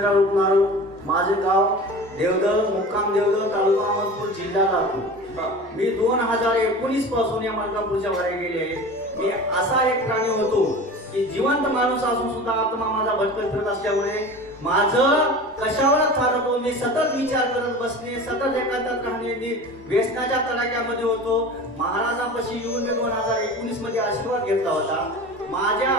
रवींद्र रुपनारू, माझे गाव देवदळ, मुक्काम देवदळ, तालुका अहमदपूर, जिल्हा लातूर। मी 2019 पासून या मलकापूरच्या वाऱ्या गेले आहे। मी असा एक प्राणी होतो की जिवंत माणूस असून सुद्धा आत्मा माझा भटकत फिरत असल्यामुळे माझं कशावरच ठरवतो, मी सतत विचार करत बसणे, सतत एकांतात राहणे, मी व्यसनाच्या तडाख्यामध्ये होतो। महाराजांपाशी येऊन मी 2019 मध्ये आशीर्वाद घेतला होता। माझ्या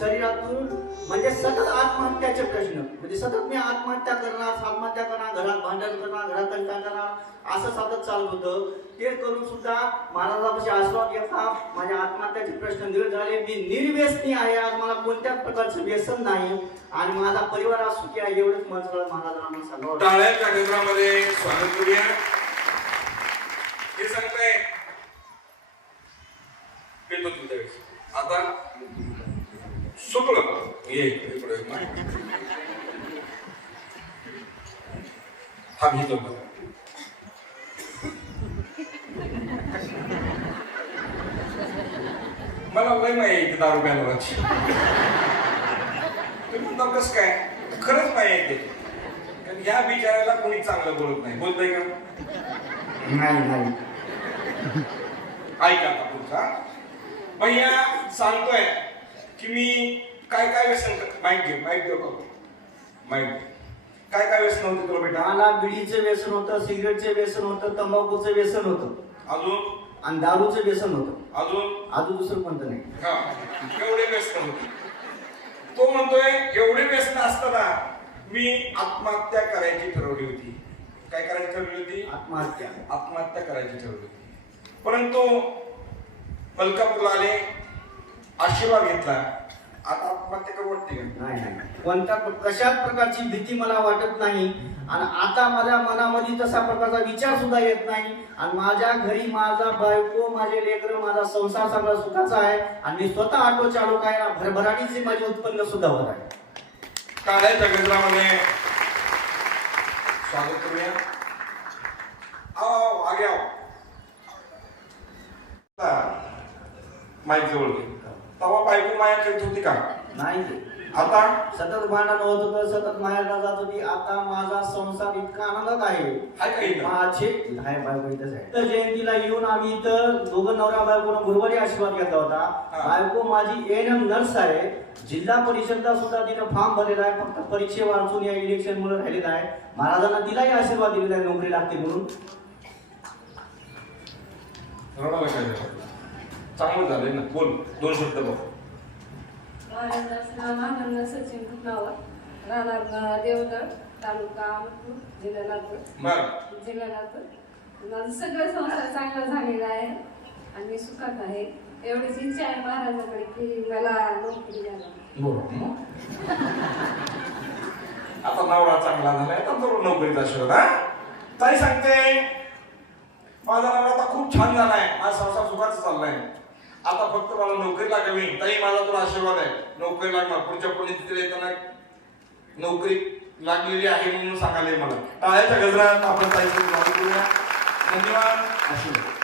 शरीरातून म्हणजे सतत आत्महत्याचे प्रश्न, म्हणजे सतत मी आत्महत्या करणार, घरात भांडण करणार, घरात तंटा करणार, असं सतत चालत होतं। ते करून सुद्धा महाराजांपाशी आशीर्वाद घेतला, माझ्या आत्महत्याचे प्रश्न दूर झाले। मी निर्व्यसनी आहे, आज मला कोणत्याच प्रकारचं व्यसन नाही आणि माझा परिवार आज सुखी आहे, एवढंच महत्त्वाचं महाराजांना सांगावं। टाळ्यांच्या गजरामध्ये स्वागत करूया। हे सांगताय आता सुटलं ये इकडे हा घेतो मला लय माहिती आहे दारू प्यायची। तुम्ही म्हणता कसं काय, खरंच माहिती आहे कारण या बिचाराला कोणी चांगलं बोलत नाही। बोलतंय का? नाही ऐका आता पुढचा भैया सांगतोय की मी काय काय व्यसन माहिती घेऊ का माहिती काय काय व्यसन होतं तुला बेटा? मला बिडीचं व्यसन होतं, सिगरेटचं व्यसन होतं, तंबाखूचं व्यसन होतं, अजून आणि दारूचं व्यसन होतं, अजून दुसरं कोणतं नाही। हा एवढे व्यसन होते। तो म्हणतोय एवढे व्यसन असताना मी आत्महत्या करायची ठरवली होती। काय करायची ठरवली होती? आत्महत्या करायची ठरवली होती। परंतु मलकापूरला आले, आशीर्वाद घेतला, आता आत्महत्या करू वाटते का? नाही, कशाच प्रकारची भीती मला वाटत नाही आणि आता माझ्या मनामध्ये तसा प्रकारचा विचार सुद्धा येत नाही आणि माझ्या घरी माझा बायको, माझे लेकरं, माझा संसार सगळा सुखाचा आहे आणि मी स्वतः ऑटो चालक आहे, भरभराटीचे माझे उत्पन्न सुद्धा होत आहे। टाळ्यांच्या गजरामध्ये स्वागत करूया। आओ आगे आओ। माईक जवळ घे। तेव्हा बायको माया करीत होती का? नाही, आता सतत भांडण होत होतं, सतत मायाला जात होती। आता माझा संसार इतका आनंदात आहे, माझे हाय बायको इथंच आहे। तर जयंतीला येऊन आम्ही इथं दोघं नवरा बायकोनं गुरुवारी आशीर्वाद घेतला होता। बायको माझी एएनएम नर्स आहे, जिल्हा परिषदला सुद्धा तिनं फॉर्म भरलेला आहे, फक्त परीक्षे वाचून या इलेक्शन मुळे राहिलेला आहे। महाराजांना तिलाही आशीर्वाद दिलेला आहे नोकरी लागते म्हणून। चांगलं झालंय ना, बोल दोन शब्द बोल। महाराजांचं नाव महानंद सचिन भुकनावर, राहणार देवगड, तालुका अहमदपूर, जिल्हा लातूर। माझं सगळं संसार चांगला झालेला आहे आणि मी सुखात आहे। एवढीच इच्छा आहे महाराजांकडे की मला नोकरी द्यायला। आता नवरा चांगला झालाय, आता नोकरीचा शोध। ताई सांगते माझा नवरा आता खूप छान झालाय, माझा संसार सुखाचा चाललाय, आता फक्त मला नोकरी लागावी। ताई माझा तुला आशीर्वाद आहे, नोकरी लागणार, पुढच्या पुढे येताना नोकरी लागलेली आहे म्हणून सांगायला मला। टाळ्याच्या गजरात आपण ताईचं स्वागत करूया। धन्यवाद, आशीर्वाद।